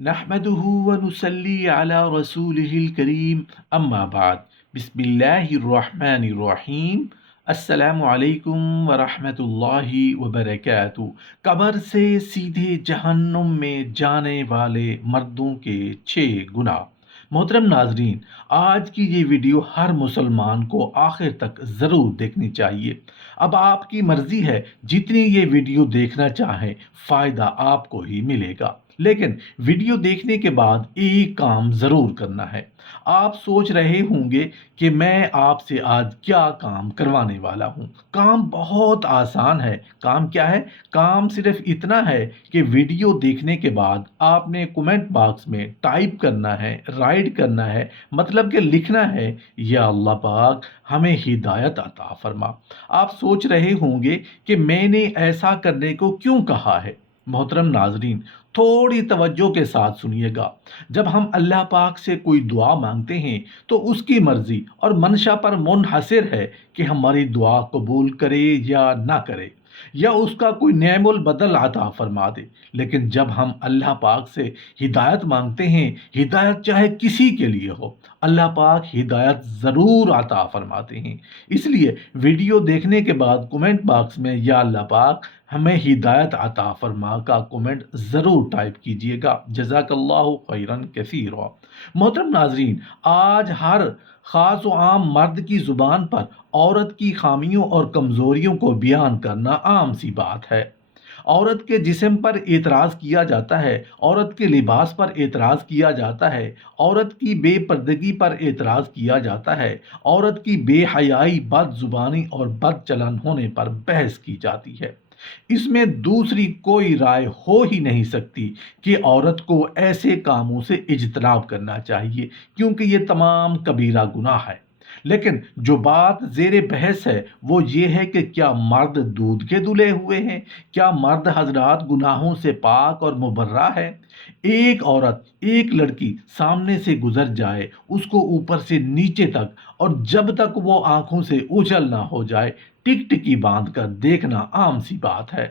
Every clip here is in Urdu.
نحمده ونصلي على رسوله الكريم اما بعد بسم اللہ الرحمن الرحیم السلام علیکم ورحمۃ اللہ وبرکاتہ۔ قبر سے سیدھے جہنم میں جانے والے مردوں کے 6 گناہ۔ محترم ناظرین، آج کی یہ ویڈیو ہر مسلمان کو آخر تک ضرور دیکھنی چاہیے۔ اب آپ کی مرضی ہے، جتنی یہ ویڈیو دیکھنا چاہیں فائدہ آپ کو ہی ملے گا، لیکن ویڈیو دیکھنے کے بعد ایک کام ضرور کرنا ہے۔ آپ سوچ رہے ہوں گے کہ میں آپ سے آج کیا کام کروانے والا ہوں۔ کام بہت آسان ہے۔ کام کیا ہے؟ کام صرف اتنا ہے کہ ویڈیو دیکھنے کے بعد آپ نے کومنٹ باکس میں ٹائپ کرنا ہے، رائٹ کرنا ہے، مطلب کہ لکھنا ہے، یا اللہ پاک ہمیں ہدایت عطا فرما۔ آپ سوچ رہے ہوں گے کہ میں نے ایسا کرنے کو کیوں کہا ہے۔ محترم ناظرین، تھوڑی توجہ کے ساتھ سنیے گا۔ جب ہم اللہ پاک سے کوئی دعا مانگتے ہیں تو اس کی مرضی اور منشا پر منحصر ہے کہ ہماری دعا قبول کرے یا نہ کرے، یا اس کا کوئی نعم البدل عطا فرما دے۔ لیکن جب ہم اللہ پاک سے ہدایت مانگتے ہیں، ہدایت چاہے کسی کے لیے ہو، اللہ پاک ہدایت ضرور عطا فرماتے ہیں۔ اس لیے ویڈیو دیکھنے کے بعد کومنٹ باکس میں یا اللہ پاک ہمیں ہدایت عطا فرما کا کومنٹ ضرور ٹائپ کیجئے گا۔ جزاک اللہ خیرن کثیرا۔ محترم ناظرین، آج ہر خاص و عام مرد کی زبان پر عورت کی خامیوں اور کمزوریوں کو بیان کرنا عام سی بات ہے۔ عورت کے جسم پر اعتراض کیا جاتا ہے، عورت کے لباس پر اعتراض کیا جاتا ہے، عورت کی بے پردگی پر اعتراض کیا جاتا ہے، عورت کی بے حیائی، بد زبانی اور بد چلن ہونے پر بحث کی جاتی ہے۔ اس میں دوسری کوئی رائے ہو ہی نہیں سکتی کہ عورت کو ایسے کاموں سے اجتناب کرنا چاہیے، کیونکہ یہ تمام کبیرہ گناہ ہے۔ لیکن جو بات زیر بحث ہے وہ یہ ہے کہ کیا مرد دودھ کے دھلے ہوئے ہیں؟ کیا مرد حضرات گناہوں سے پاک اور مبرہ ہے؟ ایک عورت، ایک لڑکی سامنے سے گزر جائے، اس کو اوپر سے نیچے تک اور جب تک وہ آنکھوں سے اوجھل نہ ہو جائے ٹک ٹکی باندھ کر دیکھنا عام سی بات ہے۔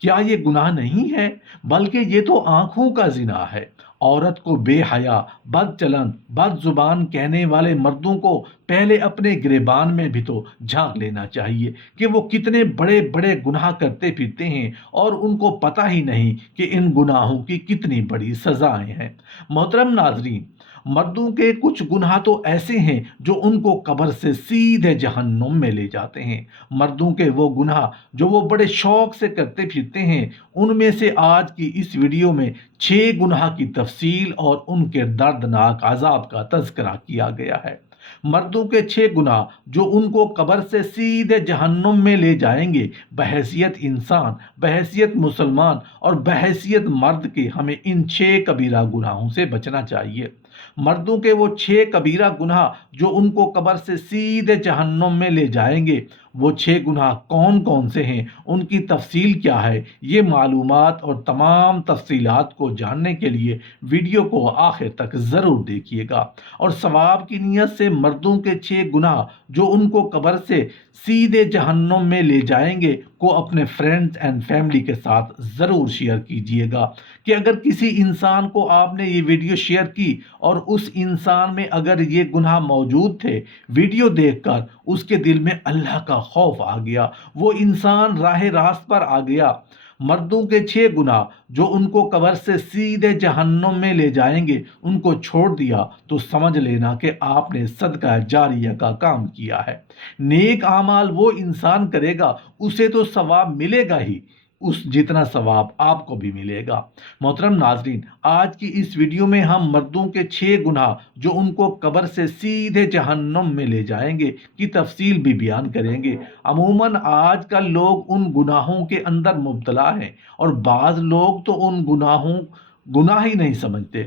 کیا یہ گناہ نہیں ہے؟ بلکہ یہ تو آنکھوں کا زنا ہے۔ عورت کو بے حیا، بد چلن، بد زبان کہنے والے مردوں کو پہلے اپنے گریبان میں بھی تو جھانک لینا چاہیے کہ وہ کتنے بڑے بڑے گناہ کرتے پھرتے ہیں اور ان کو پتہ ہی نہیں کہ ان گناہوں کی کتنی بڑی سزائیں ہیں۔ محترم ناظرین، مردوں کے کچھ گناہ تو ایسے ہیں جو ان کو قبر سے سیدھے جہنم میں لے جاتے ہیں۔ مردوں کے وہ گناہ جو وہ بڑے شوق سے کرتے پھرتے ہیں، ان میں سے آج کی اس ویڈیو میں 6 گناہ کی تفصیل اور ان کے دردناک عذاب کا تذکرہ کیا گیا ہے۔ مردوں کے 6 گناہ جو ان کو قبر سے سیدھے جہنم میں لے جائیں گے۔ بحیثیت انسان، بحیثیت مسلمان اور بحیثیت مرد کے ہمیں ان 6 کبیرہ گناہوں سے بچنا چاہیے۔ مردوں کے وہ 6 کبیرہ گناہ جو ان کو قبر سے سیدھے جہنم میں لے جائیں گے، وہ 6 گناہ کون کون سے ہیں، ان کی تفصیل کیا ہے، یہ معلومات اور تمام تفصیلات کو جاننے کے لیے ویڈیو کو آخر تک ضرور دیکھیے گا، اور ثواب کی نیت سے مردوں کے 6 گناہ جو ان کو قبر سے سیدھے جہنم میں لے جائیں گے کو اپنے فرینڈز اینڈ فیملی کے ساتھ ضرور شیئر کیجئے گا، کہ اگر کسی انسان کو آپ نے یہ ویڈیو شیئر کی اور اس انسان میں اگر یہ گناہ موجود تھے، ویڈیو دیکھ کر اس کے دل میں اللہ کا خوف آ گیا، وہ انسان راہ راست پر آ گیا۔ مردوں کے 6 گناہ جو ان کو قبر سے سیدھے جہنم میں لے جائیں گے، ان کو چھوڑ دیا تو سمجھ لینا کہ آپ نے صدقہ جاریہ کا کام کیا ہے۔ نیک اعمال وہ انسان کرے گا، اسے تو ثواب ملے گا ہی، اس جتنا ثواب آپ کو بھی ملے گا۔ محترم ناظرین، آج کی اس ویڈیو میں ہم مردوں کے 6 گناہ جو ان کو قبر سے سیدھے جہنم میں لے جائیں گے کی تفصیل بھی بیان کریں گے۔ عموماً آج کل لوگ ان گناہوں کے اندر مبتلا ہیں، اور بعض لوگ تو ان گناہوں گناہ ہی نہیں سمجھتے،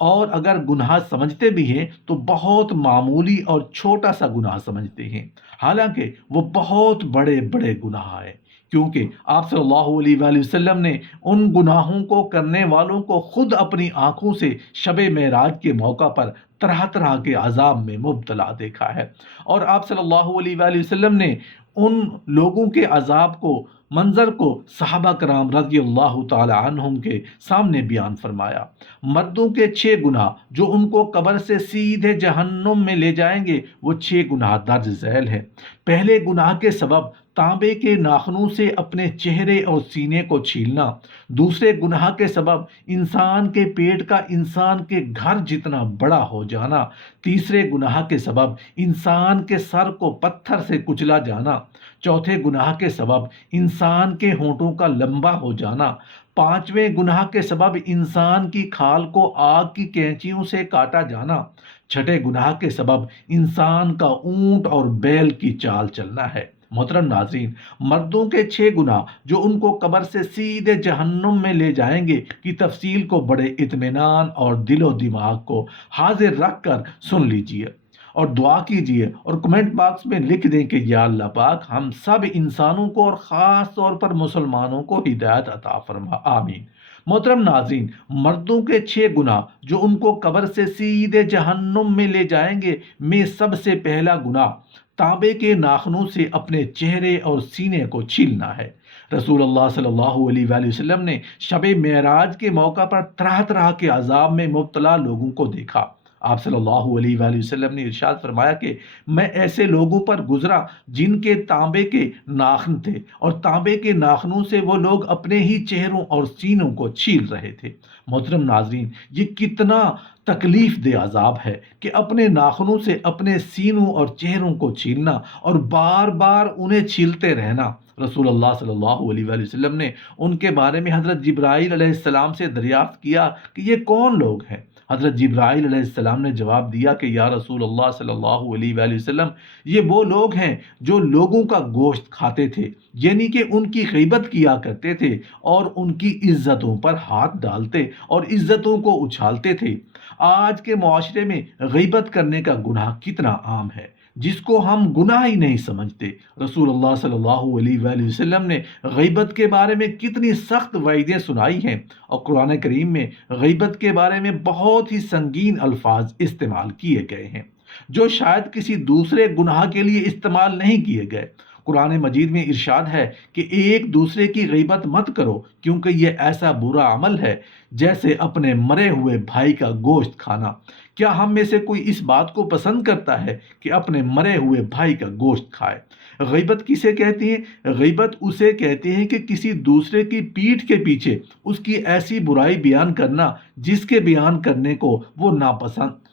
اور اگر گناہ سمجھتے بھی ہیں تو بہت معمولی اور چھوٹا سا گناہ سمجھتے ہیں، حالانکہ وہ بہت بڑے بڑے گناہ ہیں، کیونکہ آپ صلی اللہ علیہ وآلہ وسلم نے ان گناہوں کو کرنے والوں کو خود اپنی آنکھوں سے شب معراج کے موقع پر طرح طرح کے عذاب میں مبتلا دیکھا ہے، اور آپ صلی اللہ علیہ وآلہ وسلم نے ان لوگوں کے عذاب کو منظر کو صحابہ کرام رضی اللہ تعالی عنہم کے سامنے بیان فرمایا۔ مردوں کے 6 گناہ جو ان کو قبر سے سیدھے جہنم میں لے جائیں گے، وہ 6 گناہ درج ذیل ہیں۔ پہلے گناہ کے سبب تانبے کے ناخنوں سے اپنے چہرے اور سینے کو چھیلنا، دوسرے گناہ کے سبب انسان کے پیٹ کا انسان کے گھر جتنا بڑا ہو جانا، تیسرے گناہ کے سبب انسان کے سر کو پتھر سے کچلا جانا، چوتھے گناہ کے سبب انسان کے ہونٹوں کا لمبا ہو جانا، پانچویں گناہ کے سبب انسان کی کھال کو آگ کی کینچیوں سے کاٹا جانا، چھٹے گناہ کے سبب انسان کا اونٹ اور بیل کی چال چلنا ہے۔ محترم ناظرین، مردوں کے 6 گناہ جو ان کو قبر سے سیدھے جہنم میں لے جائیں گے کی تفصیل کو بڑے اطمینان اور دل و دماغ کو حاضر رکھ کر سن لیجئے اور دعا کیجئے اور کمنٹ باکس میں لکھ دیں کہ یا اللہ پاک ہم سب انسانوں کو اور خاص طور پر مسلمانوں کو ہدایت عطا فرما، آمین۔ محترم ناظرین، مردوں کے 6 گناہ جو ان کو قبر سے سیدھے جہنم میں لے جائیں گے میں سب سے پہلا گناہ تانبے کے ناخنوں سے اپنے چہرے اور سینے کو چھیلنا ہے۔ رسول اللہ صلی اللہ علیہ وآلہ وسلم نے شب معراج کے موقع پر طرح طرح کے عذاب میں مبتلا لوگوں کو دیکھا۔ آپ صلی اللہ علیہ وآلہ وسلم نے ارشاد فرمایا کہ میں ایسے لوگوں پر گزرا جن کے تانبے کے ناخن تھے اور تانبے کے ناخنوں سے وہ لوگ اپنے ہی چہروں اور سینوں کو چھیل رہے تھے۔ محترم ناظرین، یہ کتنا تکلیف دہ عذاب ہے کہ اپنے ناخنوں سے اپنے سینوں اور چہروں کو چھیلنا اور بار بار انہیں چھیلتے رہنا۔ رسول اللہ صلی اللہ علیہ وآلہ وسلم نے ان کے بارے میں حضرت جبرائیل علیہ السلام سے دریافت کیا کہ یہ کون لوگ ہیں؟ حضرت جبرائیل علیہ السلام نے جواب دیا کہ یا رسول اللہ صلی اللہ علیہ وآلہ وسلم، یہ وہ لوگ ہیں جو لوگوں کا گوشت کھاتے تھے، یعنی کہ ان کی غیبت کیا کرتے تھے اور ان کی عزتوں پر ہاتھ ڈالتے اور عزتوں کو اچھالتے تھے۔ آج کے معاشرے میں غیبت کرنے کا گناہ کتنا عام ہے، جس کو ہم گناہ ہی نہیں سمجھتے۔ رسول اللہ صلی اللہ علیہ وآلہ وسلم نے غیبت کے بارے میں کتنی سخت وعیدیں سنائی ہیں اور قرآن کریم میں غیبت کے بارے میں بہت ہی سنگین الفاظ استعمال کیے گئے ہیں جو شاید کسی دوسرے گناہ کے لیے استعمال نہیں کیے گئے۔ قرآن مجید میں ارشاد ہے کہ ایک دوسرے کی غیبت مت کرو کیونکہ یہ ایسا برا عمل ہے جیسے اپنے مرے ہوئے بھائی کا گوشت کھانا۔ کیا ہم میں سے کوئی اس بات کو پسند کرتا ہے کہ اپنے مرے ہوئے بھائی کا گوشت کھائے؟ غیبت کسے کہتے ہیں؟ غیبت اسے کہتے ہیں کہ کسی دوسرے کی پیٹھ کے پیچھے اس کی ایسی برائی بیان کرنا جس کے بیان کرنے کو وہ ناپسند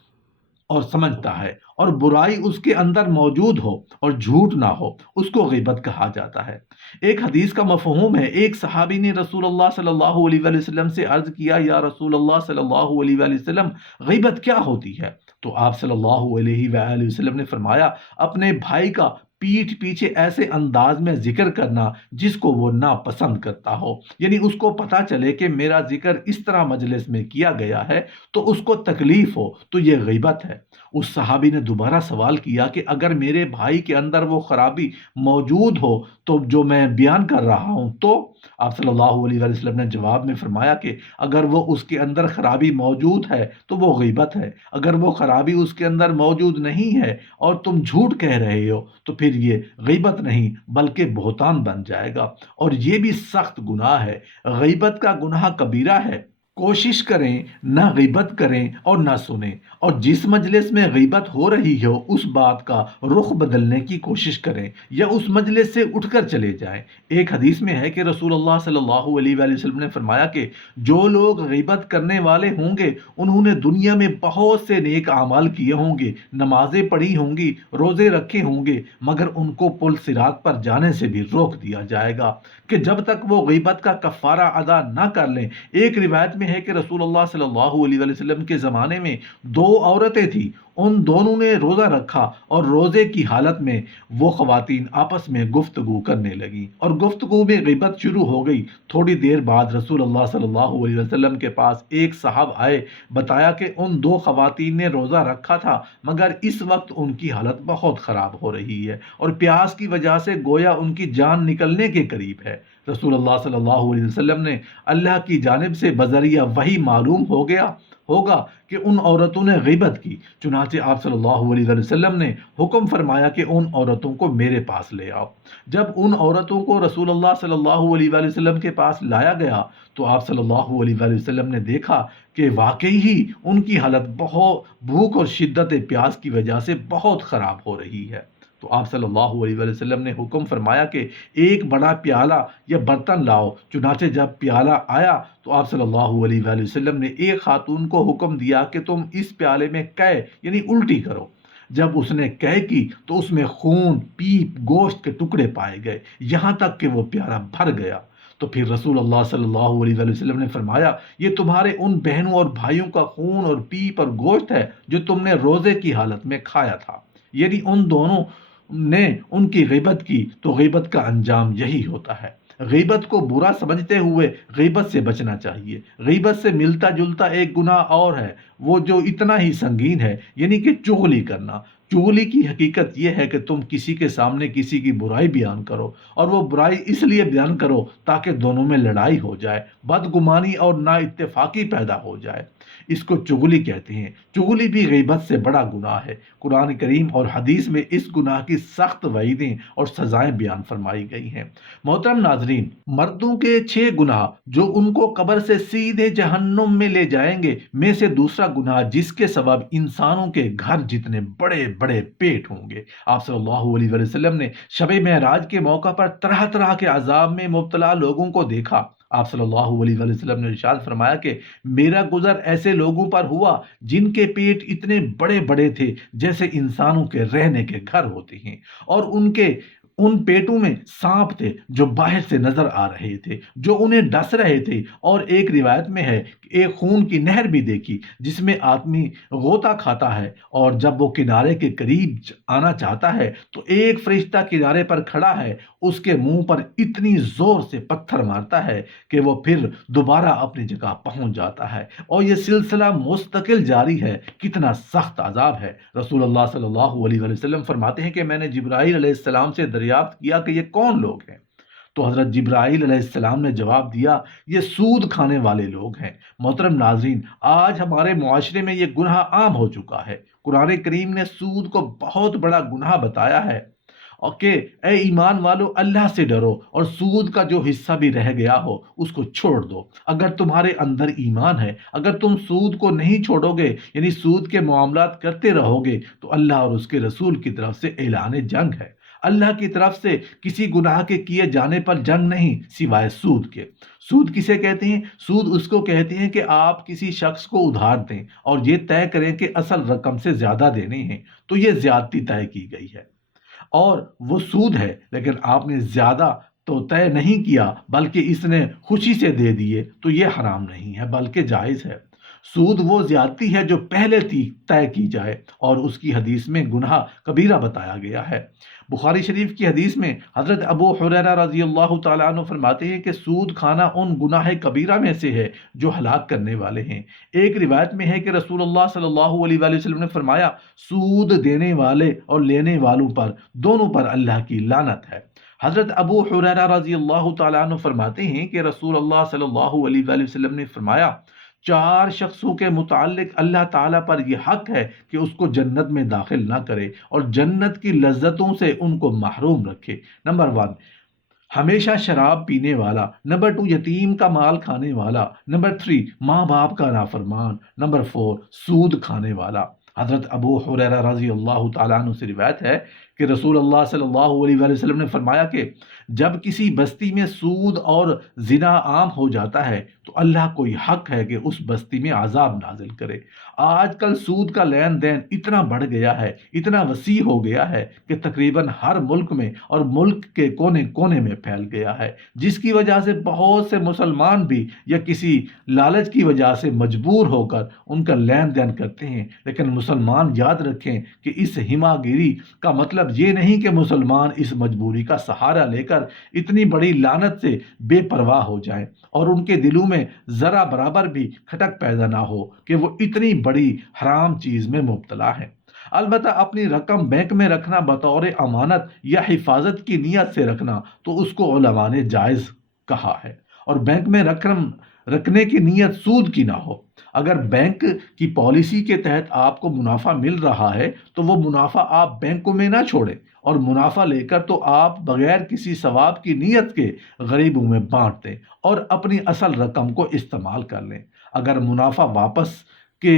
اور سمجھتا ہے اور برائی اس کے اندر موجود ہو اور جھوٹ نہ ہو، اس کو غیبت کہا جاتا ہے۔ ایک حدیث کا مفہوم ہے، ایک صحابی نے رسول اللہ صلی اللہ علیہ وآلہ وسلم سے عرض کیا، یا رسول اللہ صلی اللہ علیہ وآلہ وسلم، غیبت کیا ہوتی ہے؟ تو آپ صلی اللہ علیہ وآلہ وسلم نے فرمایا، اپنے بھائی کا پیٹھ پیچھے ایسے انداز میں ذکر کرنا جس کو وہ ناپسند کرتا ہو، یعنی اس کو پتا چلے کہ میرا ذکر اس طرح مجلس میں کیا گیا ہے تو اس کو تکلیف ہو، تو یہ غیبت ہے۔ اس صحابی نے دوبارہ سوال کیا کہ اگر میرے بھائی کے اندر وہ خرابی موجود ہو تو جو میں بیان کر رہا ہوں، تو آپ صلی اللہ علیہ وآلہ وسلم نے جواب میں فرمایا کہ اگر وہ اس کے اندر خرابی موجود ہے تو وہ غیبت ہے، اگر وہ خرابی اس کے اندر موجود نہیں ہے اور تم جھوٹ کہہ رہے ہو تو پھر یہ غیبت نہیں بلکہ بہتان بن جائے گا، اور یہ بھی سخت گناہ ہے۔ غیبت کا گناہ کبیرہ ہے۔ کوشش کریں نہ غیبت کریں اور نہ سنیں، اور جس مجلس میں غیبت ہو رہی ہو اس بات کا رخ بدلنے کی کوشش کریں یا اس مجلس سے اٹھ کر چلے جائیں۔ ایک حدیث میں ہے کہ رسول اللہ صلی اللہ علیہ وآلہ وسلم نے فرمایا کہ جو لوگ غیبت کرنے والے ہوں گے انہوں نے دنیا میں بہت سے نیک اعمال کیے ہوں گے، نمازیں پڑھی ہوں گی، روزے رکھے ہوں گے، مگر ان کو پل صراط پر جانے سے بھی روک دیا جائے گا کہ جب تک وہ غیبت کا کفارہ ادا نہ کر لیں۔ ایک روایت میں ہے کہ رسول اللہ صلی اللہ علیہ وآلہ وسلم کے زمانے میں 2 عورتیں تھیں، ان دونوں نے روزہ رکھا اور روزے کی حالت میں وہ خواتین آپس میں گفتگو کرنے لگیں اور گفتگو میں غیبت شروع ہو گئی۔ تھوڑی دیر بعد رسول اللہ صلی اللہ علیہ وسلم کے پاس ایک صاحب آئے، بتایا کہ ان 2 خواتین نے روزہ رکھا تھا مگر اس وقت ان کی حالت بہت خراب ہو رہی ہے اور پیاس کی وجہ سے گویا ان کی جان نکلنے کے قریب ہے۔ رسول اللہ صلی اللہ علیہ وسلم نے اللہ کی جانب سے بذریعہ وحی معلوم ہو گیا ہوگا کہ ان عورتوں نے غیبت کی، چنانچہ آپ صلی اللہ علیہ وسلم نے حکم فرمایا کہ ان عورتوں کو میرے پاس لے آؤ۔ جب ان عورتوں کو رسول اللہ صلی اللہ علیہ وسلم کے پاس لایا گیا تو آپ صلی اللہ علیہ وسلم نے دیکھا کہ واقعی ہی ان کی حالت بہت بھوک اور شدت پیاس کی وجہ سے بہت خراب ہو رہی ہے۔ تو آپ صلی اللہ علیہ وسلم نے حکم فرمایا کہ ایک بڑا پیالہ یا برتن لاؤ۔ چنانچہ جب پیالہ آیا تو آپ صلی اللہ علیہ وسلم نے ایک خاتون کو حکم دیا کہ تم اس پیالے میں قے یعنی الٹی کرو۔ جب اس نے قے کی تو اس میں خون، پیپ، گوشت کے ٹکڑے پائے گئے، یہاں تک کہ وہ پیالہ بھر گیا۔ تو پھر رسول اللہ صلی اللہ علیہ وسلم نے فرمایا، یہ تمہارے ان بہنوں اور بھائیوں کا خون اور پیپ اور گوشت ہے جو تم نے روزے کی حالت میں کھایا تھا۔ یعنی ان دونوں نے ان کی غیبت کی تو غیبت کا انجام یہی ہوتا ہے۔ غیبت کو برا سمجھتے ہوئے غیبت سے بچنا چاہیے۔ غیبت سے ملتا جلتا ایک گناہ اور ہے، وہ جو اتنا ہی سنگین ہے، یعنی کہ چغلی کرنا۔ چغلی کی حقیقت یہ ہے کہ تم کسی کے سامنے کسی کی برائی بیان کرو، اور وہ برائی اس لیے بیان کرو تاکہ دونوں میں لڑائی ہو جائے، بدگمانی اور نا اتفاقی پیدا ہو جائے۔ اس کو چغلی کہتے ہیں۔ چغلی بھی غیبت سے بڑا گناہ ہے۔ قرآن کریم اور حدیث میں اس گناہ کی سخت وعیدیں اور سزائیں بیان فرمائی گئی ہیں۔ محترم ناظرین، مردوں کے 6 گناہ جو ان کو قبر سے سیدھے جہنم میں لے جائیں گے میں سے دوسرا گناہ جس کے سبب انسانوں کے گھر جتنے بڑے بڑے پیٹ ہوں گے۔ آپ صلی اللہ علیہ وسلم نے شب معراج کے موقع پر طرح طرح کے عذاب میں مبتلا لوگوں کو دیکھا۔ آپ صلی اللہ علیہ وسلم نے ارشاد فرمایا کہ میرا گزر ایسے لوگوں پر ہوا جن کے پیٹ اتنے بڑے بڑے تھے جیسے انسانوں کے رہنے کے گھر ہوتے ہیں، اور ان پیٹوں میں سانپ تھے جو باہر سے نظر آ رہے تھے، جو انہیں ڈس رہے تھے، اور ایک روایت میں ہے کہ ایک خون کی نہر بھی دیکھی جس میں آدمی غوطہ کھاتا ہے، اور جب وہ کنارے کے قریب آنا چاہتا ہے تو ایک فرشتہ کنارے پر کھڑا ہے، اس کے منہ پر اتنی زور سے پتھر مارتا ہے کہ وہ پھر دوبارہ اپنی جگہ پہنچ جاتا ہے، اور یہ سلسلہ مستقل جاری ہے۔ کتنا سخت عذاب ہے۔ رسول اللہ صلی اللہ علیہ وسلم فرماتے ہیں کہ میں نے جبرائیل علیہ السلام سے دریافت کیا کہ یہ کون لوگ ہیں؟ تو حضرت جبرائیل علیہ السلام نے جواب دیا، یہ سود کھانے والے لوگ ہیں۔ محترم ناظرین، آج ہمارے معاشرے میں یہ گناہ عام ہو چکا ہے۔ قرآن کریم نے سود کو بہت بڑا گناہ بتایا ہے، اور کہ اے ایمان والو، اللہ سے ڈرو اور سود کا جو حصہ بھی رہ گیا ہو اس کو چھوڑ دو۔ اگر تمہارے اندر ایمان ہے، اگر تم سود کو نہیں چھوڑو گے، یعنی سود کے معاملات کرتے رہو گے، تو اللہ اور اس کے رسول کی طرف سے اعلان جنگ ہے۔ اللہ کی طرف سے کسی گناہ کے کیے جانے پر جنگ نہیں سوائے سود کے۔ سود کسے کہتے ہیں؟ سود اس کو کہتے ہیں کہ آپ کسی شخص کو ادھار دیں اور یہ طے کریں کہ اصل رقم سے زیادہ دینے ہیں، تو یہ زیادتی طے کی گئی ہے اور وہ سود ہے، لیکن آپ نے زیادہ تو طے نہیں کیا بلکہ اس نے خوشی سے دے دیے، تو یہ حرام نہیں ہے بلکہ جائز ہے۔ سود وہ زیادتی ہے جو پہلے طے کی جائے، اور اس کی حدیث میں گناہ کبیرہ بتایا گیا ہے۔ بخاری شریف کی حدیث میں حضرت ابو ہریرہ رضی اللہ تعالیٰ عنہ فرماتے ہیں کہ سود کھانا ان گناہ کبیرہ میں سے ہے جو ہلاک کرنے والے ہیں۔ ایک روایت میں ہے کہ رسول اللہ صلی اللہ علیہ وسلم نے فرمایا، سود دینے والے اور لینے والوں پر دونوں پر اللہ کی لعنت ہے۔ حضرت ابو ہریرہ رضی اللہ تعالیٰ عنہ فرماتے ہیں کہ رسول اللہ صلی اللہ علیہ وسلم نے فرمایا، 4 شخصوں کے متعلق اللہ تعالیٰ پر یہ حق ہے کہ اس کو جنت میں داخل نہ کرے اور جنت کی لذتوں سے ان کو محروم رکھے۔ نمبر 1، ہمیشہ شراب پینے والا۔ نمبر 2، یتیم کا مال کھانے والا۔ نمبر 3، ماں باپ کا نافرمان۔ نمبر 4، سود کھانے والا۔ حضرت ابو ہریرہ رضی اللہ تعالیٰ عنہ سے روایت ہے کہ رسول اللہ صلی اللہ علیہ وسلم نے فرمایا کہ جب کسی بستی میں سود اور زنا عام ہو جاتا ہے تو اللہ کو یہ حق ہے کہ اس بستی میں عذاب نازل کرے۔ آج کل سود کا لین دین اتنا بڑھ گیا ہے، اتنا وسیع ہو گیا ہے کہ تقریباً ہر ملک میں اور ملک کے کونے کونے میں پھیل گیا ہے، جس کی وجہ سے بہت سے مسلمان بھی یا کسی لالچ کی وجہ سے مجبور ہو کر ان کا لین دین کرتے ہیں۔ لیکن مسلمان یاد رکھیں کہ اس ہما گیری کا مطلب یہ نہیں کہ مسلمان اس مجبوری کا سہارا لے کر اتنی بڑی لعنت سے بے پرواہ ہو جائیں اور ان کے دلوں میں ذرا برابر بھی کھٹک پیدا نہ ہو کہ وہ اتنی بڑی حرام چیز میں مبتلا ہے۔ البتہ اپنی رقم بینک میں رکھنا بطور امانت یا حفاظت کی نیت سے رکھنا تو اس کو علماء نے جائز کہا ہے، اور بینک میں رکھنے کی نیت سود کی نہ ہو۔ اگر بینک کی پالیسی کے تحت آپ کو منافع مل رہا ہے تو وہ منافع آپ بینکوں میں نہ چھوڑیں، اور منافع لے کر تو آپ بغیر کسی ثواب کی نیت کے غریبوں میں بانٹ دیں اور اپنی اصل رقم کو استعمال کر لیں۔ اگر منافع واپس کے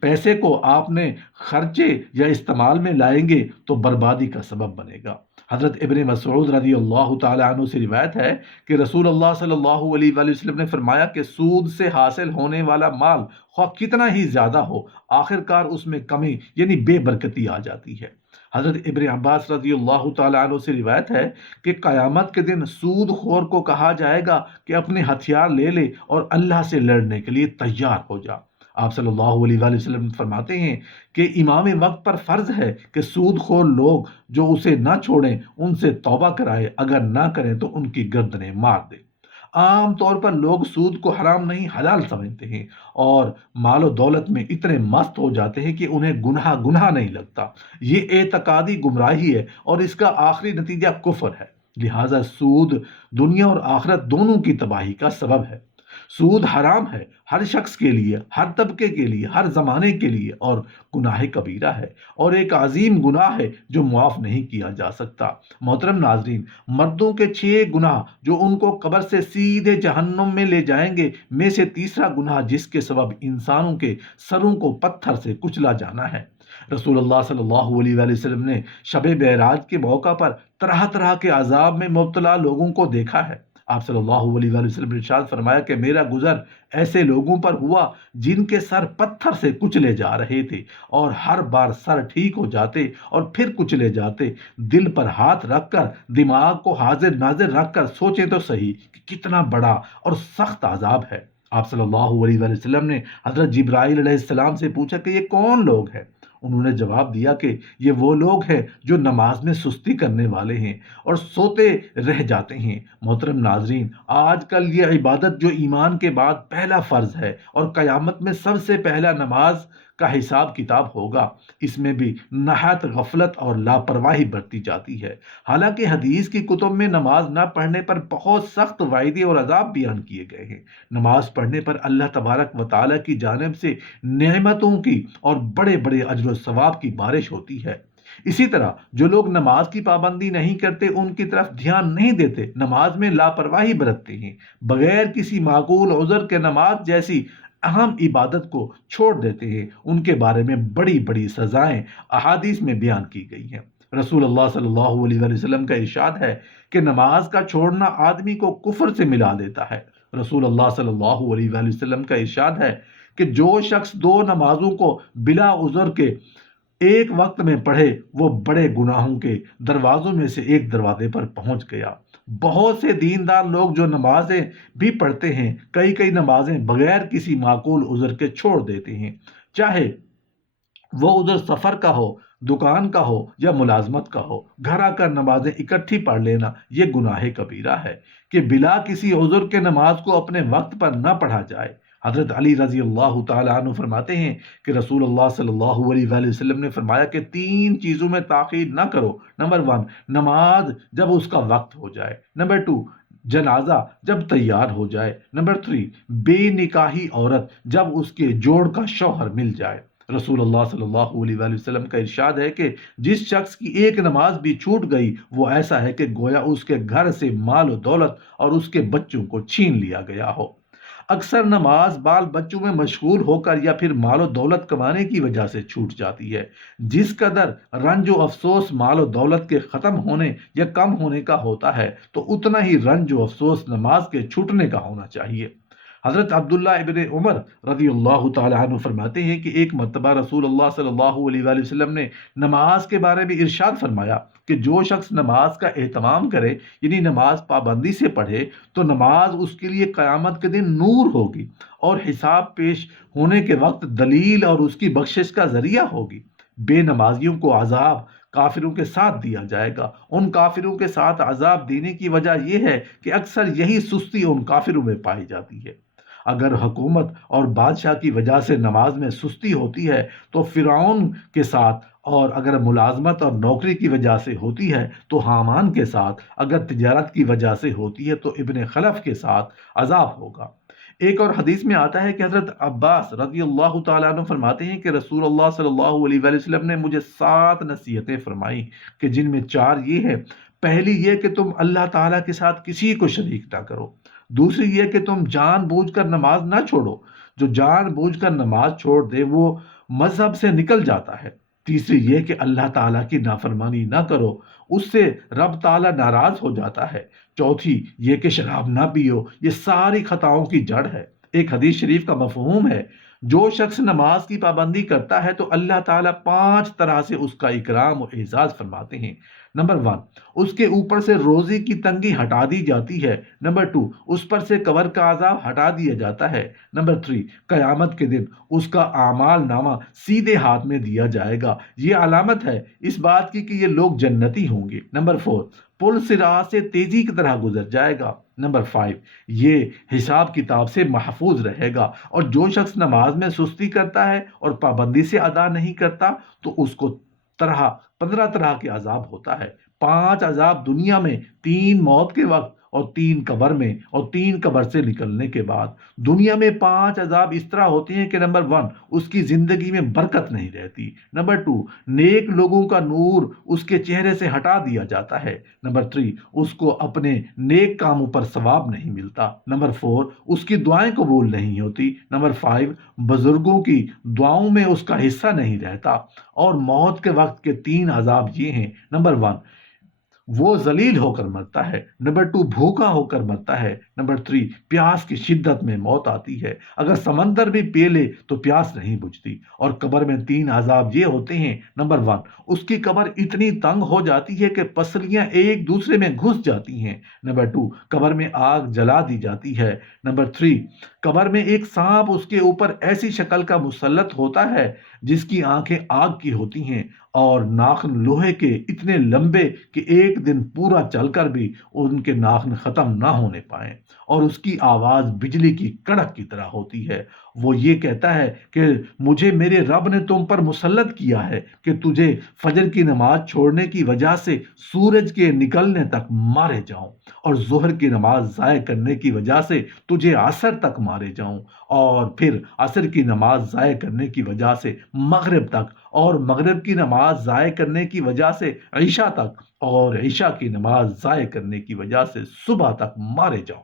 پیسے کو آپ نے خرچے یا استعمال میں لائیں گے تو بربادی کا سبب بنے گا۔ حضرت ابن مسعود رضی اللہ تعالی عنہ سے روایت ہے کہ رسول اللہ صلی اللہ علیہ وآلہ وسلم نے فرمایا کہ سود سے حاصل ہونے والا مال خواہ کتنا ہی زیادہ ہو، آخر کار اس میں کمی یعنی بے برکتی آ جاتی ہے۔ حضرت ابن عباس رضی اللہ تعالی عنہ سے روایت ہے کہ قیامت کے دن سود خور کو کہا جائے گا کہ اپنے ہتھیار لے لے اور اللہ سے لڑنے کے لیے تیار ہو جا۔ آپ صلی اللہ علیہ وآلہ وسلم فرماتے ہیں کہ امام وقت پر فرض ہے کہ سود خور لوگ جو اسے نہ چھوڑیں ان سے توبہ کرائے، اگر نہ کریں تو ان کی گردنیں مار دے۔ عام طور پر لوگ سود کو حرام نہیں حلال سمجھتے ہیں اور مال و دولت میں اتنے مست ہو جاتے ہیں کہ انہیں گناہ نہیں لگتا۔ یہ اعتقادی گمراہی ہے اور اس کا آخری نتیجہ کفر ہے۔ لہٰذا سود دنیا اور آخرت دونوں کی تباہی کا سبب ہے۔ سود حرام ہے، ہر شخص کے لیے، ہر طبقے کے لیے، ہر زمانے کے لیے، اور گناہ کبیرہ ہے اور ایک عظیم گناہ ہے جو معاف نہیں کیا جا سکتا۔ محترم ناظرین، مردوں کے 6 گناہ جو ان کو قبر سے سیدھے جہنم میں لے جائیں گے میں سے تیسرا گناہ جس کے سبب انسانوں کے سروں کو پتھر سے کچلا جانا ہے۔ رسول اللہ صلی اللہ علیہ وآلہ وسلم نے شب معراج کے موقع پر طرح طرح کے عذاب میں مبتلا لوگوں کو دیکھا ہے۔ آپ صلی اللہ علیہ وآلہ وسلم نے ارشاد فرمایا کہ میرا گزر ایسے لوگوں پر ہوا جن کے سر پتھر سے کچلے جا رہے تھے، اور ہر بار سر ٹھیک ہو جاتے اور پھر کچلے جاتے۔ دل پر ہاتھ رکھ کر، دماغ کو حاضر ناظر رکھ کر سوچیں تو صحیح کہ کتنا بڑا اور سخت عذاب ہے۔ آپ صلی اللہ علیہ وآلہ وسلم نے حضرت جبرائیل علیہ السلام سے پوچھا کہ یہ کون لوگ ہیں؟ انہوں نے جواب دیا کہ یہ وہ لوگ ہیں جو نماز میں سستی کرنے والے ہیں اور سوتے رہ جاتے ہیں۔ محترم ناظرین، آج کل یہ عبادت جو ایمان کے بعد پہلا فرض ہے اور قیامت میں سب سے پہلا نماز کا حساب کتاب ہوگا، اس میں بھی نہایت غفلت اور لاپرواہی برتی جاتی ہے۔ حالانکہ حدیث کی کتب میں نماز نہ پڑھنے پر بہت سخت وعیدیں اور عذاب بیان کیے گئے ہیں۔ نماز پڑھنے پر اللہ تبارک و تعالیٰ کی جانب سے نعمتوں کی اور بڑے بڑے اجر و ثواب کی بارش ہوتی ہے۔ اسی طرح جو لوگ نماز کی پابندی نہیں کرتے، ان کی طرف دھیان نہیں دیتے، نماز میں لاپرواہی برتتے ہیں، بغیر کسی معقول عذر کے نماز جیسی اہم عبادت کو چھوڑ دیتے ہیں، ان کے بارے میں بڑی بڑی سزائیں احادیث میں بیان کی گئی ہیں۔ رسول اللہ صلی اللہ علیہ وآلہ وسلم کا ارشاد ہے کہ نماز کا چھوڑنا آدمی کو کفر سے ملا دیتا ہے۔ رسول اللہ صلی اللہ علیہ وآلہ وسلم کا ارشاد ہے کہ جو شخص 2 نمازوں کو بلا عذر کے ایک وقت میں پڑھے وہ بڑے گناہوں کے دروازوں میں سے ایک دروازے پر پہنچ گیا۔ بہت سے دیندار لوگ جو نمازیں بھی پڑھتے ہیں، کئی نمازیں بغیر کسی معقول عذر کے چھوڑ دیتے ہیں، چاہے وہ عذر سفر کا ہو، دکان کا ہو یا ملازمت کا ہو۔ گھر آ کر نمازیں اکٹھی پڑھ لینا یہ گناہ کبیرہ ہے کہ بلا کسی عذر کے نماز کو اپنے وقت پر نہ پڑھا جائے۔ حضرت علی رضی اللہ تعالیٰ عنہ فرماتے ہیں کہ رسول اللہ صلی اللہ علیہ وآلہ وسلم نے فرمایا کہ 3 چیزوں میں تاخیر نہ کرو۔ نمبر 1، نماز جب اس کا وقت ہو جائے۔ نمبر 2، جنازہ جب تیار ہو جائے۔ نمبر 3، بے نکاحی عورت جب اس کے جوڑ کا شوہر مل جائے۔ رسول اللہ صلی اللہ علیہ وآلہ وسلم کا ارشاد ہے کہ جس شخص کی ایک نماز بھی چھوٹ گئی وہ ایسا ہے کہ گویا اس کے گھر سے مال و دولت اور اس کے بچوں کو چھین لیا گیا ہو۔ اکثر نماز بال بچوں میں مشغول ہو کر یا پھر مال و دولت کمانے کی وجہ سے چھوٹ جاتی ہے۔ جس قدر رنج و افسوس مال و دولت کے ختم ہونے یا کم ہونے کا ہوتا ہے تو اتنا ہی رنج و افسوس نماز کے چھوٹنے کا ہونا چاہیے۔ حضرت عبداللہ ابن عمر رضی اللہ تعالیٰ عنہ فرماتے ہیں کہ ایک مرتبہ رسول اللہ صلی اللہ علیہ وآلہ وسلم نے نماز کے بارے میں ارشاد فرمایا کہ جو شخص نماز کا اہتمام کرے، یعنی نماز پابندی سے پڑھے، تو نماز اس کے لیے قیامت کے دن نور ہوگی اور حساب پیش ہونے کے وقت دلیل اور اس کی بخشش کا ذریعہ ہوگی۔ بے نمازیوں کو عذاب کافروں کے ساتھ دیا جائے گا۔ ان کافروں کے ساتھ عذاب دینے کی وجہ یہ ہے کہ اکثر یہی سستی ان کافروں میں پائی جاتی ہے۔ اگر حکومت اور بادشاہ کی وجہ سے نماز میں سستی ہوتی ہے تو فرعون کے ساتھ اور اگر ملازمت اور نوکری کی وجہ سے ہوتی ہے تو حامان کے ساتھ، اگر تجارت کی وجہ سے ہوتی ہے تو ابن خلف کے ساتھ عذاب ہوگا۔ ایک اور حدیث میں آتا ہے کہ حضرت عباس رضی اللہ تعالیٰ عنہ فرماتے ہیں کہ رسول اللہ صلی اللہ علیہ وآلہ وسلم نے مجھے 7 نصیحتیں فرمائی، کہ جن میں 4 یہ ہے: پہلی یہ کہ تم اللہ تعالیٰ کے ساتھ کسی کو شریک نہ کرو، دوسری یہ کہ تم جان بوجھ کر نماز نہ چھوڑو، جو جان بوجھ کر نماز چھوڑ دے وہ مذہب سے نکل جاتا ہے، تیسری یہ کہ اللہ تعالیٰ کی نافرمانی نہ کرو، اس سے رب تعالیٰ ناراض ہو جاتا ہے، چوتھی یہ کہ شراب نہ پیو، یہ ساری خطاؤں کی جڑ ہے۔ ایک حدیث شریف کا مفہوم ہے: جو شخص نماز کی پابندی کرتا ہے تو اللہ تعالیٰ 5 طرح سے اس کا اکرام و اعزاز فرماتے ہیں۔ نمبر 1، اس کے اوپر سے روزی کی تنگی ہٹا دی جاتی ہے۔ نمبر 2، اس پر سے قبر کا عذاب ہٹا دیا جاتا ہے۔ نمبر 3، قیامت کے دن اس کا اعمال نامہ سیدھے ہاتھ میں دیا جائے گا، یہ علامت ہے اس بات کی کہ یہ لوگ جنتی ہوں گے۔ نمبر 4، پل صراط سے تیزی کی طرح گزر جائے گا۔ نمبر 5، یہ حساب کتاب سے محفوظ رہے گا۔ اور جو شخص نماز میں سستی کرتا ہے اور پابندی سے ادا نہیں کرتا تو اس کو 15 طرح کے عذاب ہوتا ہے۔ 5 عذاب دنیا میں، 3 موت کے وقت اور 3 قبر میں اور 3 قبر سے نکلنے کے بعد۔ دنیا میں 5 عذاب اس طرح ہوتے ہیں کہ نمبر 1، اس کی زندگی میں برکت نہیں رہتی۔ نمبر 2، نیک لوگوں کا نور اس کے چہرے سے ہٹا دیا جاتا ہے۔ نمبر 3، اس کو اپنے نیک کاموں پر ثواب نہیں ملتا۔ نمبر 4، اس کی دعائیں قبول نہیں ہوتی۔ نمبر 5، بزرگوں کی دعاؤں میں اس کا حصہ نہیں رہتا۔ اور موت کے وقت کے 3 عذاب یہ ہیں: نمبر 1، وہ ذلیل ہو کر مرتا ہے۔ نمبر 2، بھوکا ہو کر مرتا ہے۔ نمبر 3، پیاس کی شدت میں موت آتی ہے، اگر سمندر بھی پی لے تو پیاس نہیں بجھتی۔ اور قبر میں 3 عذاب یہ ہوتے ہیں: نمبر 1، اس کی قبر اتنی تنگ ہو جاتی ہے کہ پسلیاں ایک دوسرے میں گھس جاتی ہیں۔ نمبر 2، قبر میں آگ جلا دی جاتی ہے۔ نمبر 3، قبر میں ایک سانپ اس کے اوپر ایسی شکل کا مسلط ہوتا ہے جس کی آنکھیں آگ کی ہوتی ہیں اور ناخن لوہے کے اتنے لمبے کہ ایک دن پورا چل کر بھی ان کے ناخن ختم نہ ہونے پائیں، اور اس کی آواز بجلی کی کڑک کی طرح ہوتی ہے۔ وہ یہ کہتا ہے کہ مجھے میرے رب نے تم پر مسلط کیا ہے کہ تجھے فجر کی نماز چھوڑنے کی وجہ سے سورج کے نکلنے تک مارے جاؤں، اور ظہر کی نماز ضائع کرنے کی وجہ سے تجھے عصر تک مارے جاؤں، اور پھر عصر کی نماز ضائع کرنے کی وجہ سے مغرب تک، اور مغرب کی نماز ضائع کرنے کی وجہ سے عشاء تک، اور عشاء کی نماز ضائع کرنے کی وجہ سے صبح تک مارے جاؤ۔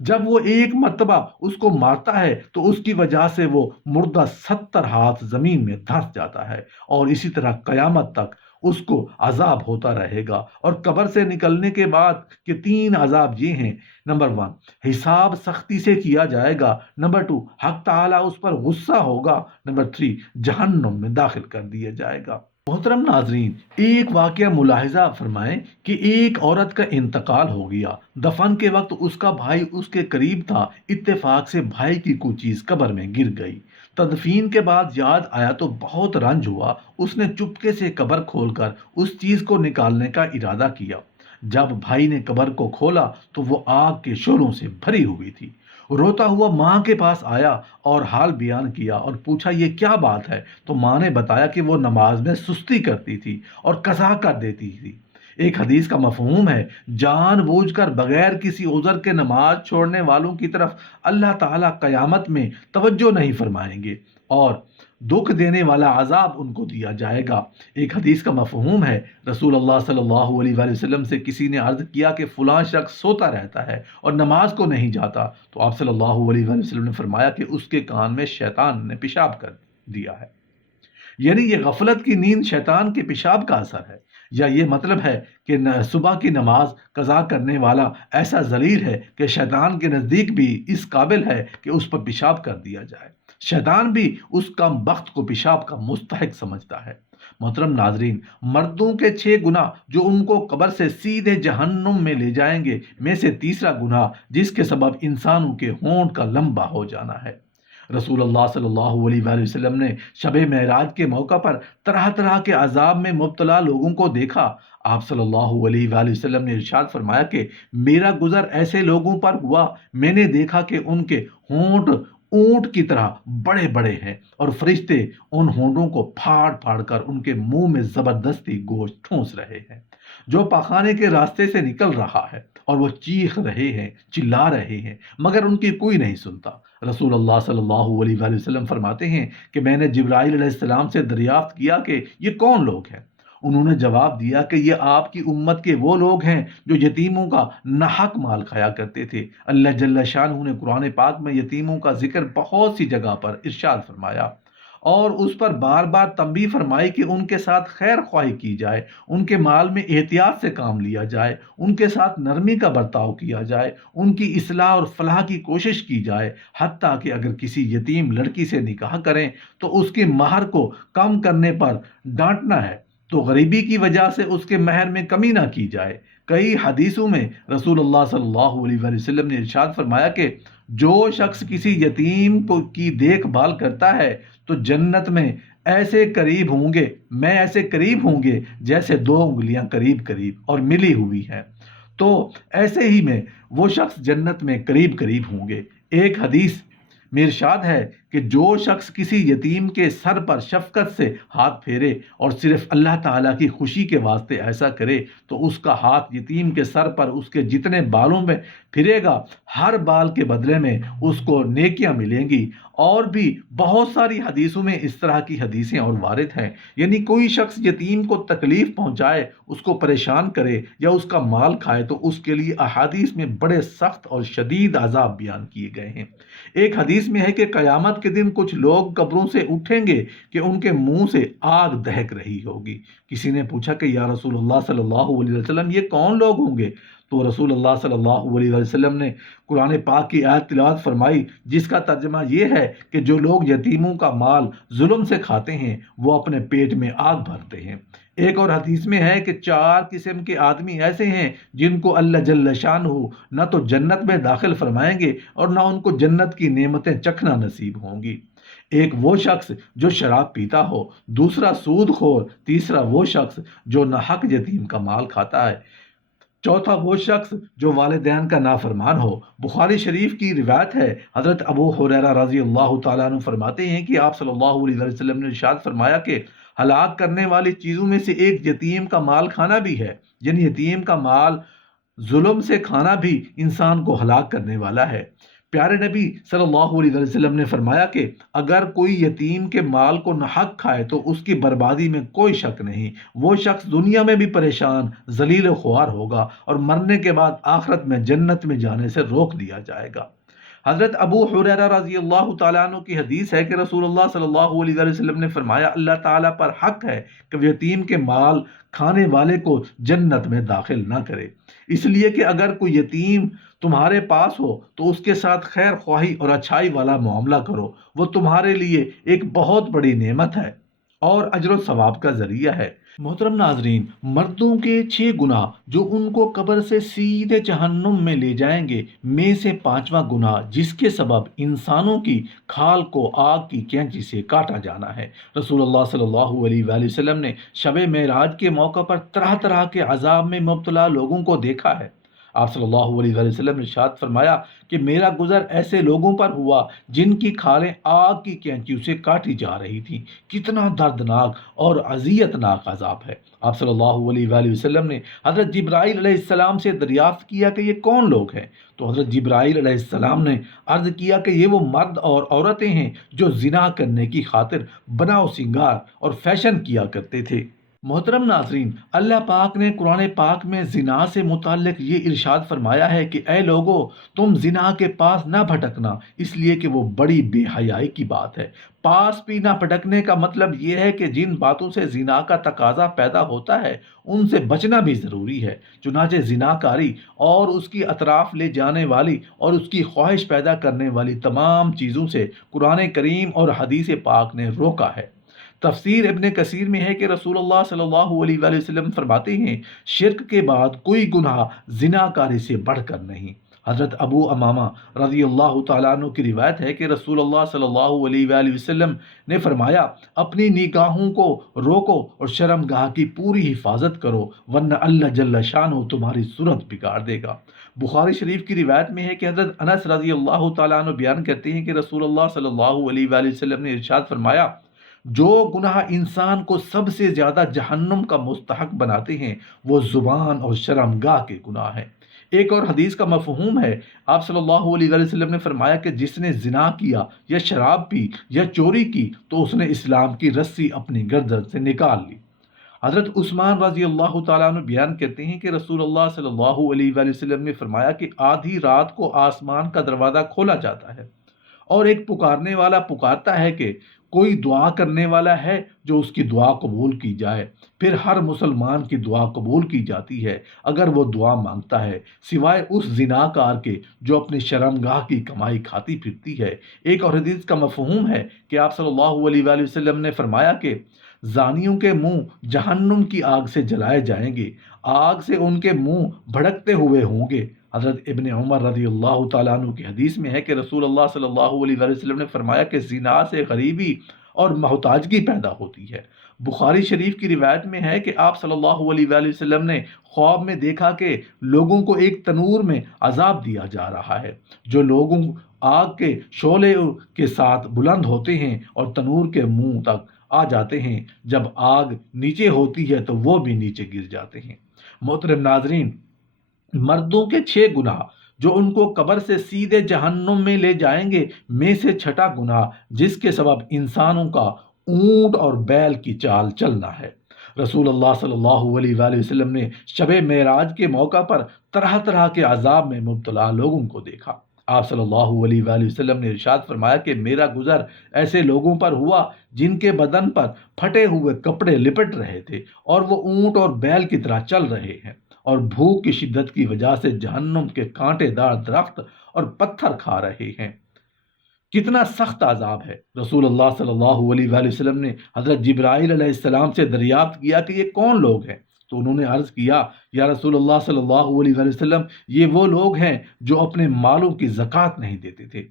جب وہ ایک مرتبہ اس کو مارتا ہے تو اس کی وجہ سے وہ مردہ 70 ہاتھ زمین میں دھنس جاتا ہے، اور اسی طرح قیامت تک اس کو عذاب ہوتا رہے گا۔ اور قبر سے نکلنے کے بعد کے 3 عذاب یہ ہیں: نمبر 1، حساب سختی سے کیا جائے گا۔ نمبر 2، حق تعالیٰ اس پر غصہ ہوگا۔ نمبر 3، جہنم میں داخل کر دیا جائے گا۔ محترم ناظرین، ایک واقعہ ملاحظہ فرمائیں کہ ایک عورت کا انتقال ہو گیا۔ دفن کے وقت اس کا بھائی اس کے قریب تھا، اتفاق سے بھائی کی کوئی چیز قبر میں گر گئی۔ تدفین کے بعد یاد آیا تو بہت رنج ہوا، اس نے چپکے سے قبر کھول کر اس چیز کو نکالنے کا ارادہ کیا۔ جب بھائی نے قبر کو کھولا تو وہ آگ کے شعلوں سے بھری ہوئی تھی۔ روتا ہوا ماں کے پاس آیا اور حال بیان کیا اور پوچھا یہ کیا بات ہے، تو ماں نے بتایا کہ وہ نماز میں سستی کرتی تھی اور قضا کر دیتی تھی۔ ایک حدیث کا مفہوم ہے: جان بوجھ کر بغیر کسی عذر کے نماز چھوڑنے والوں کی طرف اللہ تعالیٰ قیامت میں توجہ نہیں فرمائیں گے، اور دکھ دینے والا عذاب ان کو دیا جائے گا۔ ایک حدیث کا مفہوم ہے: رسول اللہ صلی اللہ علیہ وآلہ وسلم سے کسی نے عرض کیا کہ فلاں شخص سوتا رہتا ہے اور نماز کو نہیں جاتا، تو آپ صلی اللہ علیہ وآلہ وسلم نے فرمایا کہ اس کے کان میں شیطان نے پیشاب کر دیا ہے۔ یعنی یہ غفلت کی نیند شیطان کے پیشاب کا اثر ہے، یا یہ مطلب ہے کہ صبح کی نماز قضا کرنے والا ایسا ذلیل ہے کہ شیطان کے نزدیک بھی اس قابل ہے کہ اس پر پیشاب کر دیا جائے۔ شیطان بھی اس کم بخت کو پیشاب کا مستحق سمجھتا ہے۔ محترم ناظرین، مردوں کے 6 گناہ جو ان کو قبر سے سیدھے جہنم میں لے جائیں گے میں سے تیسرا گناہ جس کے سبب انسانوں کے ہونٹ کا لمبا ہو جانا ہے۔ رسول اللہ صلی اللہ علیہ وآلہ وسلم نے شب معراج کے موقع پر طرح طرح کے عذاب میں مبتلا لوگوں کو دیکھا۔ آپ صلی اللہ علیہ وآلہ وسلم نے ارشاد فرمایا کہ میرا گزر ایسے لوگوں پر ہوا، میں نے دیکھا کہ ان کے ہونٹ اونٹ کی طرح بڑے بڑے ہیں، اور فرشتے ان ہونٹوں کو پھاڑ پھاڑ کر ان کے منہ میں زبردستی گوشت ٹھونس رہے ہیں۔ جو پاخانے کے راستے سے نکل رہا ہے اور وہ چیخ رہے ہیں، چلا رہے ہیں، مگر ان کی کوئی نہیں سنتا۔ رسول اللہ صلی اللہ علیہ وآلہ وسلم فرماتے ہیں کہ میں نے جبرائیل علیہ السلام سے دریافت کیا کہ یہ کون لوگ ہیں؟ انہوں نے جواب دیا کہ یہ آپ کی امت کے وہ لوگ ہیں جو یتیموں کا ناحق مال کھایا کرتے تھے۔ اللہ جل شانہ نے قرآن پاک میں یتیموں کا ذکر بہت سی جگہ پر ارشاد فرمایا اور اس پر بار بار تنبیہ فرمائی کہ ان کے ساتھ خیر خواہی کی جائے، ان کے مال میں احتیاط سے کام لیا جائے، ان کے ساتھ نرمی کا برتاؤ کیا جائے، ان کی اصلاح اور فلاح کی کوشش کی جائے، حتیٰ کہ اگر کسی یتیم لڑکی سے نکاح کریں تو اس کے مہر کو کم کرنے پر ڈانٹنا ہے تو غریبی کی وجہ سے اس کے مہر میں کمی نہ کی جائے۔ کئی حدیثوں میں رسول اللہ صلی اللہ علیہ وآلہ وسلم نے ارشاد فرمایا کہ جو شخص کسی یتیم کی دیکھ بھال کرتا ہے تو جنت میں ایسے قریب ہوں گے، میں ایسے قریب ہوں گے جیسے دو انگلیاں قریب قریب اور ملی ہوئی ہیں، تو ایسے ہی میں وہ شخص جنت میں قریب قریب ہوں گے۔ ایک حدیث میں ارشاد ہے کہ جو شخص کسی یتیم کے سر پر شفقت سے ہاتھ پھیرے اور صرف اللہ تعالیٰ کی خوشی کے واسطے ایسا کرے تو اس کا ہاتھ یتیم کے سر پر اس کے جتنے بالوں میں پھرے گا، ہر بال کے بدلے میں اس کو نیکیاں ملیں گی۔ اور بھی بہت ساری حدیثوں میں اس طرح کی حدیثیں اور وارد ہیں، یعنی کوئی شخص یتیم کو تکلیف پہنچائے، اس کو پریشان کرے یا اس کا مال کھائے تو اس کے لیے احادیث میں بڑے سخت اور شدید عذاب بیان کیے گئے ہیں۔ ایک حدیث میں ہے کہ قیامت کے دن کچھ لوگ قبروں سے اٹھیں گے کہ ان کے منہ سے آگ دہک رہی ہوگی۔ کسی نے پوچھا کہ یا رسول اللہ صلی اللہ علیہ وسلم یہ کون لوگ ہوں گے؟ تو رسول اللہ صلی اللہ علیہ وسلم نے قرآن پاک کی آیت تلاوت فرمائی جس کا ترجمہ یہ ہے کہ جو لوگ یتیموں کا مال ظلم سے کھاتے ہیں وہ اپنے پیٹ میں آگ بھرتے ہیں۔ ایک اور حدیث میں ہے کہ 4 قسم کے آدمی ایسے ہیں جن کو اللہ جل شانہ نہ تو جنت میں داخل فرمائیں گے اور نہ ان کو جنت کی نعمتیں چکھنا نصیب ہوں گی۔ ایک وہ شخص جو شراب پیتا ہو، دوسرا سود خور، تیسرا وہ شخص جو ناحق یتیم کا مال کھاتا ہے، چوتھا وہ شخص جو والدین کا نافرمان ہو۔ بخاری شریف کی روایت ہے، حضرت ابو ہریرہ رضی اللہ تعالیٰ عنہ فرماتے ہیں کہ آپ صلی اللہ علیہ وسلم نے ارشاد فرمایا کہ ہلاک کرنے والی چیزوں میں سے ایک یتیم کا مال کھانا بھی ہے، یعنی یتیم کا مال ظلم سے کھانا بھی انسان کو ہلاک کرنے والا ہے۔ پیارے نبی صلی اللہ علیہ وسلم نے فرمایا کہ اگر کوئی یتیم کے مال کو ناحق کھائے تو اس کی بربادی میں کوئی شک نہیں، وہ شخص دنیا میں بھی پریشان ذلیل و خوار ہوگا اور مرنے کے بعد آخرت میں جنت میں جانے سے روک دیا جائے گا۔ حضرت ابو ہریرہ رضی اللہ تعالیٰ عنہ کی حدیث ہے کہ رسول اللہ صلی اللہ علیہ وسلم نے فرمایا اللہ تعالیٰ پر حق ہے کہ وہ یتیم کے مال کھانے والے کو جنت میں داخل نہ کرے، اس لیے کہ اگر کوئی یتیم تمہارے پاس ہو تو اس کے ساتھ خیر خواہی اور اچھائی والا معاملہ کرو، وہ تمہارے لیے ایک بہت بڑی نعمت ہے اور اجر و ثواب کا ذریعہ ہے۔ محترم ناظرین، مردوں کے 6 گناہ جو ان کو قبر سے سیدھے جہنم میں لے جائیں گے میں سے 5واں گناہ جس کے سبب انسانوں کی کھال کو آگ کی کینچی سے کاٹا جانا ہے۔ رسول اللہ صلی اللہ علیہ وآلہ وسلم نے شب معراج کے موقع پر طرح طرح کے عذاب میں مبتلا لوگوں کو دیکھا ہے۔ آپ صلی اللہ علیہ وآلہ وسلم نے ارشاد فرمایا کہ میرا گزر ایسے لوگوں پر ہوا جن کی کھالیں آگ کی کینچیوں سے کاٹی جا رہی تھیں۔ کتنا دردناک اور اذیت ناک عذاب ہے۔ آپ صلی اللہ علیہ وآلہ وسلم نے حضرت جبرائیل علیہ السلام سے دریافت کیا کہ یہ کون لوگ ہیں؟ تو حضرت جبرائیل علیہ السلام نے عرض کیا کہ یہ وہ مرد اور عورتیں ہیں جو زنا کرنے کی خاطر بنا و سنگار اور فیشن کیا کرتے تھے۔ محترم ناظرین، اللہ پاک نے قرآن پاک میں زنا سے متعلق یہ ارشاد فرمایا ہے کہ اے لوگو تم زنا کے پاس نہ بھٹکنا، اس لیے کہ وہ بڑی بے حیائی کی بات ہے۔ پاس بھی نہ بھٹکنے کا مطلب یہ ہے کہ جن باتوں سے زنا کا تقاضا پیدا ہوتا ہے ان سے بچنا بھی ضروری ہے۔ چنانچہ زنا کاری اور اس کی اطراف لے جانے والی اور اس کی خواہش پیدا کرنے والی تمام چیزوں سے قرآن کریم اور حدیث پاک نے روکا ہے۔ تفسیر ابن کثیر میں ہے کہ رسول اللہ صلی اللہ علیہ وآلہ وسلم فرماتے ہیں شرک کے بعد کوئی گناہ زنا کاری سے بڑھ کر نہیں۔ حضرت ابو امامہ رضی اللہ تعالیٰ عنہ کی روایت ہے کہ رسول اللہ صلی اللہ علیہ وآلہ وسلم نے فرمایا، اپنی نگاہوں کو روکو اور شرمگاہ کی پوری حفاظت کرو، ورنہ اللہ جل شانہ تمہاری صورت بگاڑ دے گا۔ بخاری شریف کی روایت میں ہے کہ حضرت انس رضی اللہ تعالیٰ عنہ بیان کرتے ہیں کہ رسول اللہ صلی اللہ علیہ وآلہ وسلم نے ارشاد فرمایا، جو گناہ انسان کو سب سے زیادہ جہنم کا مستحق بناتے ہیں وہ زبان اور شرمگاہ کے گناہ ہیں۔ ایک اور حدیث کا مفہوم ہے، آپ صلی اللہ علیہ وآلہ وسلم نے فرمایا کہ جس نے زنا کیا یا شراب پی یا چوری کی تو اس نے اسلام کی رسی اپنی گردن سے نکال لی۔ حضرت عثمان رضی اللہ تعالیٰ عنہ بیان کرتے ہیں کہ رسول اللہ صلی اللہ علیہ وآلہ وسلم نے فرمایا کہ آدھی رات کو آسمان کا دروازہ کھولا جاتا ہے اور ایک پکارنے والا پکارتا ہے کہ کوئی دعا کرنے والا ہے جو اس کی دعا قبول کی جائے۔ پھر ہر مسلمان کی دعا قبول کی جاتی ہے اگر وہ دعا مانگتا ہے، سوائے اس زناکار کے جو اپنی شرمگاہ کی کمائی کھاتی پھرتی ہے۔ ایک اور حدیث کا مفہوم ہے کہ آپ صلی اللہ علیہ وآلہ وسلم نے فرمایا کہ زانیوں کے منہ جہنم کی آگ سے جلائے جائیں گے، آگ سے ان کے منہ بھڑکتے ہوئے ہوں گے۔ حضرت ابن عمر رضی اللہ تعالیٰ عنہ کی حدیث میں ہے کہ رسول اللہ صلی اللہ علیہ وآلہ وسلم نے فرمایا کہ زنا سے غریبی اور محتاجگی پیدا ہوتی ہے۔ بخاری شریف کی روایت میں ہے کہ آپ صلی اللہ علیہ وآلہ وسلم نے خواب میں دیکھا کہ لوگوں کو ایک تنور میں عذاب دیا جا رہا ہے، جو لوگوں آگ کے شعلے کے ساتھ بلند ہوتے ہیں اور تنور کے منہ تک آ جاتے ہیں، جب آگ نیچے ہوتی ہے تو وہ بھی نیچے گر جاتے ہیں۔ محترم ناظرین، مردوں کے 6 گناہ جو ان کو قبر سے سیدھے جہنم میں لے جائیں گے میں سے چھٹا گناہ جس کے سبب انسانوں کا اونٹ اور بیل کی چال چلنا ہے۔ رسول اللہ صلی اللہ علیہ وآلہ وسلم نے شب معراج کے موقع پر طرح طرح کے عذاب میں مبتلا لوگوں کو دیکھا۔ آپ صلی اللہ علیہ وآلہ وسلم نے ارشاد فرمایا کہ میرا گزر ایسے لوگوں پر ہوا جن کے بدن پر پھٹے ہوئے کپڑے لپٹ رہے تھے اور وہ اونٹ اور بیل کی طرح چل رہے ہیں، اور بھوک کی شدت کی وجہ سے جہنم کے کانٹے دار درخت اور پتھر کھا رہے ہیں۔ کتنا سخت عذاب ہے۔ رسول اللہ صلی اللہ علیہ وآلہ وسلم نے حضرت جبرائیل علیہ السلام سے دریافت کیا کہ یہ کون لوگ ہیں؟ تو انہوں نے عرض کیا، یا رسول اللہ صلی اللہ علیہ وآلہ وسلم، یہ وہ لوگ ہیں جو اپنے مالوں کی زکوٰۃ نہیں دیتے تھے۔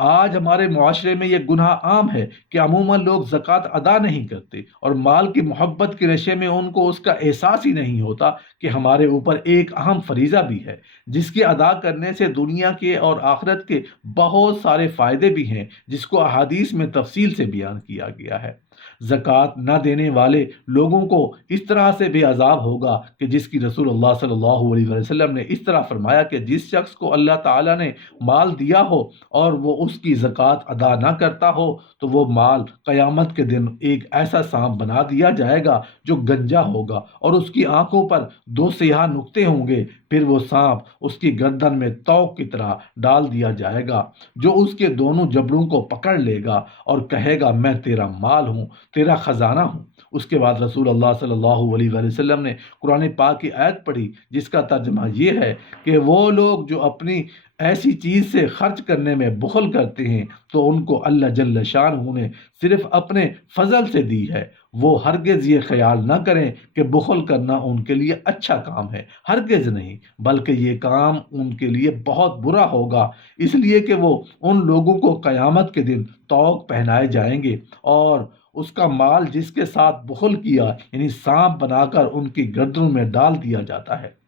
آج ہمارے معاشرے میں یہ گناہ عام ہے کہ عموماً لوگ زکوٰۃ ادا نہیں کرتے اور مال کی محبت کے نشے میں ان کو اس کا احساس ہی نہیں ہوتا کہ ہمارے اوپر ایک اہم فریضہ بھی ہے جس کے ادا کرنے سے دنیا کے اور آخرت کے بہت سارے فائدے بھی ہیں، جس کو احادیث میں تفصیل سے بیان کیا گیا ہے۔ زکوٰۃ نہ دینے والے لوگوں کو اس طرح سے بھی عذاب ہوگا کہ جس کی رسول اللہ صلی اللہ علیہ وسلم نے اس طرح فرمایا کہ جس شخص کو اللہ تعالیٰ نے مال دیا ہو اور وہ اس کی زکوٰۃ ادا نہ کرتا ہو تو وہ مال قیامت کے دن ایک ایسا سانپ بنا دیا جائے گا جو گنجا ہوگا اور اس کی آنکھوں پر 2 سیاہ نقطے ہوں گے۔ پھر وہ سانپ اس کی گردن میں توق کی طرح ڈال دیا جائے گا جو اس کے دونوں جبڑوں کو پکڑ لے گا اور کہے گا، میں تیرا مال ہوں، تیرا خزانہ ہوں۔ اس کے بعد رسول اللہ صلی اللہ علیہ وآلہ وسلم نے قرآن پاک کی آیت پڑھی جس کا ترجمہ یہ ہے کہ وہ لوگ جو اپنی ایسی چیز سے خرچ کرنے میں بخل کرتے ہیں تو ان کو اللہ جل شانہ نے صرف اپنے فضل سے دی ہے۔ وہ ہرگز یہ خیال نہ کریں کہ بخل کرنا ان کے لیے اچھا کام ہے، ہرگز نہیں، بلکہ یہ کام ان کے لیے بہت برا ہوگا، اس لیے کہ وہ ان لوگوں کو قیامت کے دن طوق پہنائے جائیں گے اور اس کا مال جس کے ساتھ بخل کیا یعنی سانپ بنا کر ان کی گردنوں میں ڈال دیا جاتا ہے۔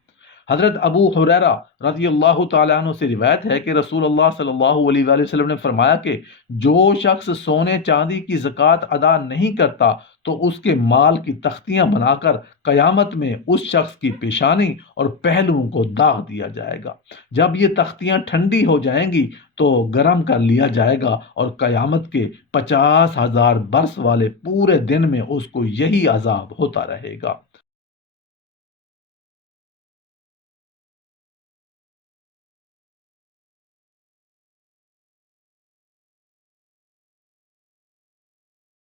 حضرت ابو ہریرہ رضی اللہ تعالیٰ عنہ سے روایت ہے کہ رسول اللہ صلی اللہ علیہ وآلہ وسلم نے فرمایا کہ جو شخص سونے چاندی کی زکوٰۃ ادا نہیں کرتا تو اس کے مال کی تختیاں بنا کر قیامت میں اس شخص کی پیشانی اور پہلوؤں کو داغ دیا جائے گا۔ جب یہ تختیاں ٹھنڈی ہو جائیں گی تو گرم کر لیا جائے گا اور قیامت کے 50,000 برس والے پورے دن میں اس کو یہی عذاب ہوتا رہے گا۔